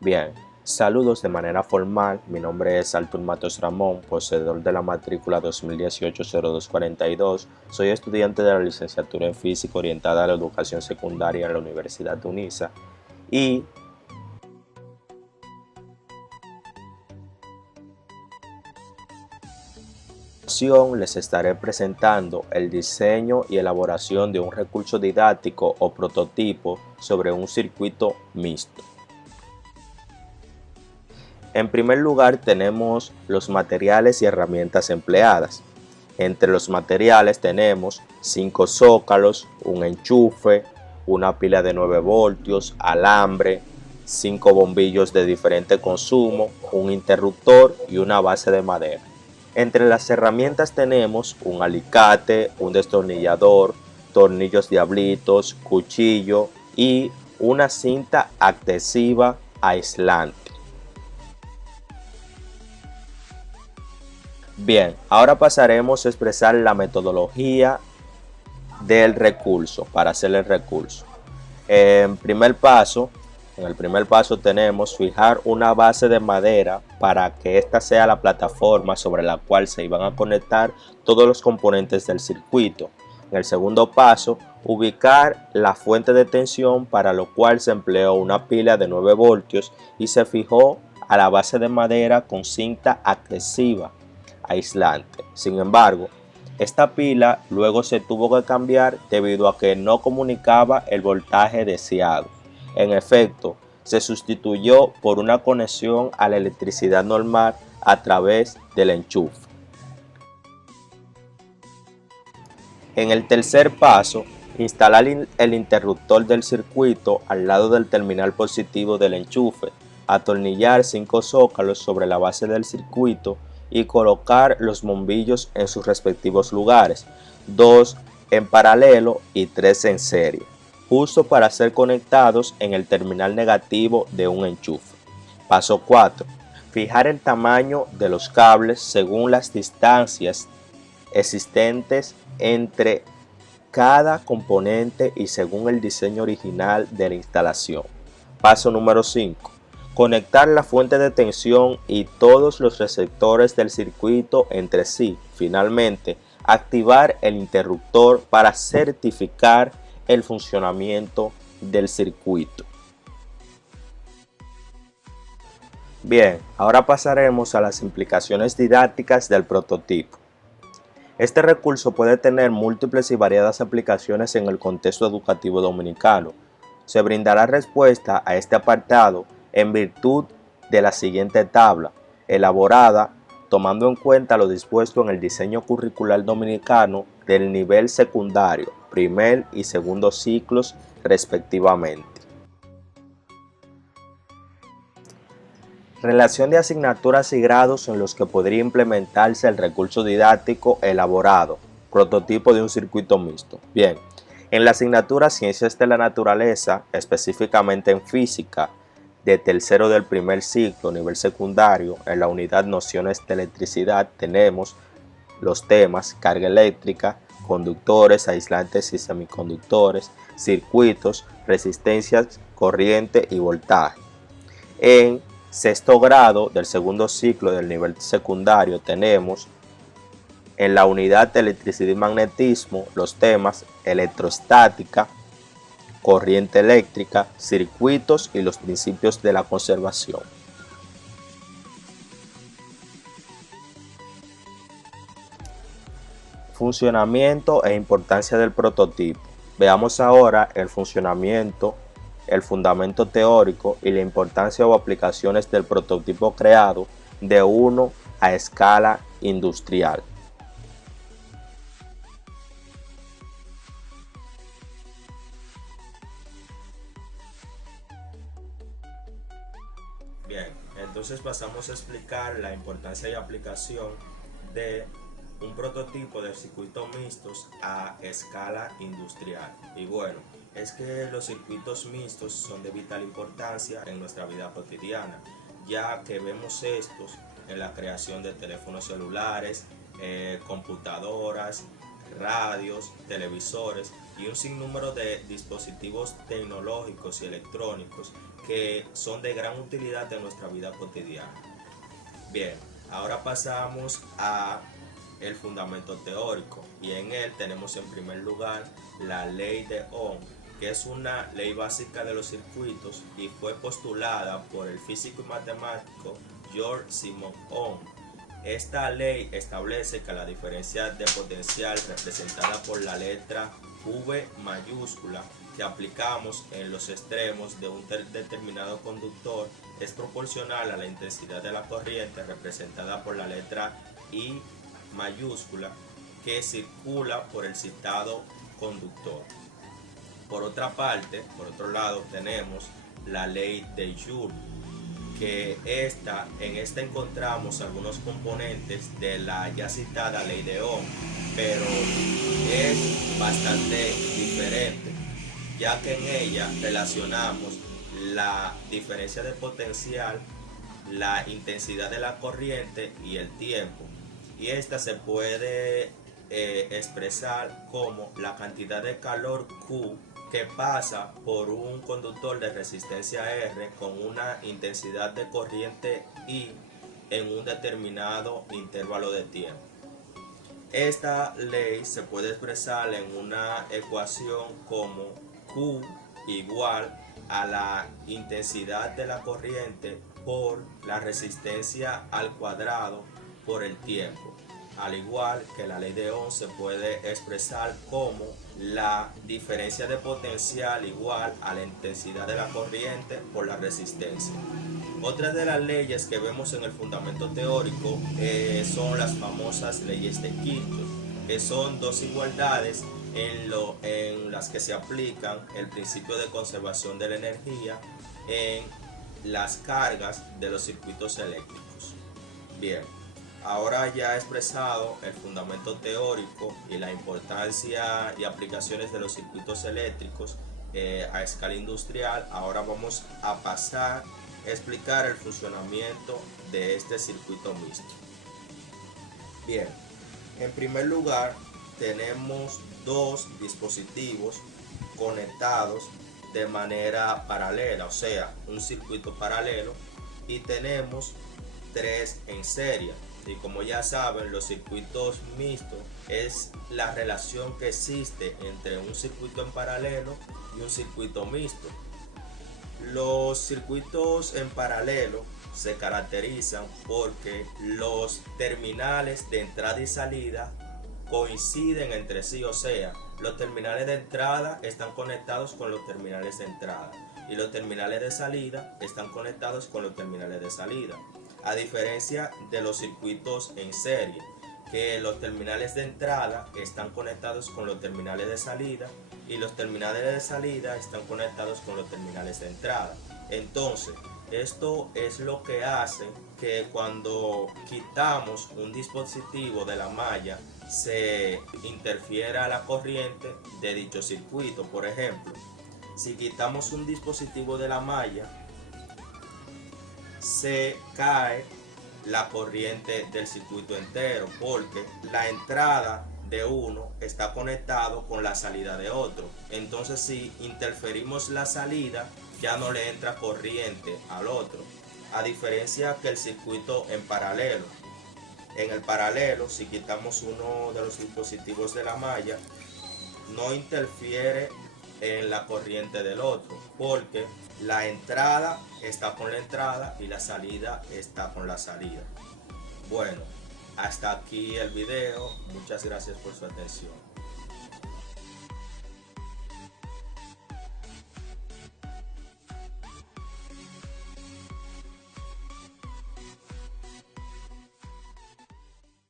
Bien, saludos de manera formal. Mi nombre es Artur Matos Ramón, poseedor de la matrícula 2018-0242. Soy estudiante de la licenciatura en Física orientada a la educación secundaria en la Universidad de UNISA y les estaré presentando el diseño y elaboración de un recurso didáctico o prototipo sobre un circuito mixto. En primer lugar tenemos los materiales y herramientas empleadas. Entre los materiales tenemos 5 zócalos, un enchufe, una pila de 9 voltios, alambre, 5 bombillos de diferente consumo, un interruptor y una base de madera. Entre las herramientas tenemos un alicate, un destornillador, tornillos diablitos, cuchillo y una cinta adhesiva aislante. Bien, ahora pasaremos a expresar la metodología del recurso, para hacer el recurso. En el primer paso tenemos fijar una base de madera para que esta sea la plataforma sobre la cual se iban a conectar todos los componentes del circuito. En el segundo paso, ubicar la fuente de tensión, para lo cual se empleó una pila de 9 voltios y se fijó a la base de madera con cinta adhesiva aislante. Sin embargo, esta pila luego se tuvo que cambiar debido a que no comunicaba el voltaje deseado. En efecto, se sustituyó por una conexión a la electricidad normal a través del enchufe. En el tercer paso, instalar el interruptor del circuito al lado del terminal positivo del enchufe, atornillar 5 zócalos sobre la base del circuito y colocar los bombillos en sus respectivos lugares, 2 en paralelo y 3 en serie, justo para ser conectados en el terminal negativo de un enchufe. Paso 4. Fijar el tamaño de los cables según las distancias existentes entre cada componente y según el diseño original de la instalación. Paso número 5. Conectar la fuente de tensión y todos los receptores del circuito entre sí. Finalmente, activar el interruptor para certificar el funcionamiento del circuito. Bien, ahora pasaremos a las implicaciones didácticas del prototipo. Este recurso puede tener múltiples y variadas aplicaciones en el contexto educativo dominicano. Se brindará respuesta a este apartado en virtud de la siguiente tabla, elaborada tomando en cuenta lo dispuesto en el diseño curricular dominicano del nivel secundario, primer y segundo ciclos respectivamente. Relación de asignaturas y grados en los que podría implementarse el recurso didáctico elaborado, prototipo de un circuito mixto. Bien, en la asignatura Ciencias de la Naturaleza, específicamente en Física, de tercero del primer ciclo, nivel secundario, en la unidad Nociones de Electricidad, tenemos los temas carga eléctrica, conductores, aislantes y semiconductores, circuitos, resistencias, corriente y voltaje. En sexto grado del segundo ciclo del nivel secundario tenemos en la unidad de electricidad y magnetismo los temas electrostática, corriente eléctrica, circuitos y los principios de la conservación. Funcionamiento e importancia del prototipo. Veamos ahora el funcionamiento, el fundamento teórico y la importancia o aplicaciones del prototipo creado de 1 a escala industrial. Bien, entonces pasamos a explicar la importancia y aplicación de un prototipo de circuitos mixtos a escala industrial. Y bueno, es que los circuitos mixtos son de vital importancia en nuestra vida cotidiana, ya que vemos estos en la creación de teléfonos celulares, computadoras, radios, televisores, y un sinnúmero de dispositivos tecnológicos y electrónicos que son de gran utilidad en nuestra vida cotidiana. Bien, ahora pasamos a el fundamento teórico, y en él tenemos en primer lugar la ley de Ohm, que es una ley básica de los circuitos y fue postulada por el físico y matemático George Simon Ohm. Esta ley establece que la diferencia de potencial representada por la letra V mayúscula que aplicamos en los extremos de un determinado conductor es proporcional a la intensidad de la corriente representada por la letra I mayúscula que circula por el citado conductor. Por otra parte, por otro lado, tenemos la ley de Joule, que en esta encontramos algunos componentes de la ya citada ley de Ohm, pero es bastante diferente, ya que en ella relacionamos la diferencia de potencial, la intensidad de la corriente y el tiempo, y esta se puede expresar como la cantidad de calor Q que pasa por un conductor de resistencia R con una intensidad de corriente I en un determinado intervalo de tiempo. Esta ley se puede expresar en una ecuación como Q igual a la intensidad de la corriente por la resistencia al cuadrado por el tiempo. Al igual que la ley de Ohm se puede expresar como la diferencia de potencial igual a la intensidad de la corriente por la resistencia. Otras de las leyes que vemos en el fundamento teórico son las famosas leyes de Kirchhoff, que son dos igualdades en las que se aplican el principio de conservación de la energía en las cargas de los circuitos eléctricos. Bien. Ahora ya he expresado el fundamento teórico y la importancia y aplicaciones de los circuitos eléctricos a escala industrial. Ahora vamos a pasar a explicar el funcionamiento de este circuito mixto. Bien, en primer lugar tenemos dos dispositivos conectados de manera paralela, o sea, un circuito paralelo, y tenemos tres en serie. Y como ya saben, los circuitos mixtos es la relación que existe entre un circuito en paralelo y un circuito mixto. Los circuitos en paralelo se caracterizan porque los terminales de entrada y salida coinciden entre sí, o sea, los terminales de entrada están conectados con los terminales de entrada y los terminales de salida están conectados con los terminales de salida. A diferencia de los circuitos en serie, que los terminales de entrada están conectados con los terminales de salida y los terminales de salida están conectados con los terminales de entrada. Entonces, esto es lo que hace que cuando quitamos un dispositivo de la malla se interfiera la corriente de dicho circuito. Por ejemplo, si quitamos un dispositivo de la malla, se cae la corriente del circuito entero, porque la entrada de uno está conectado con la salida de otro. Entonces, si interferimos la salida, ya no le entra corriente al otro, a diferencia que el circuito en paralelo. En el paralelo, si quitamos uno de los dispositivos de la malla, no interfiere en la corriente del otro, porque la entrada está con la entrada y la salida está con la salida. Bueno, hasta aquí el video. Muchas gracias por su atención.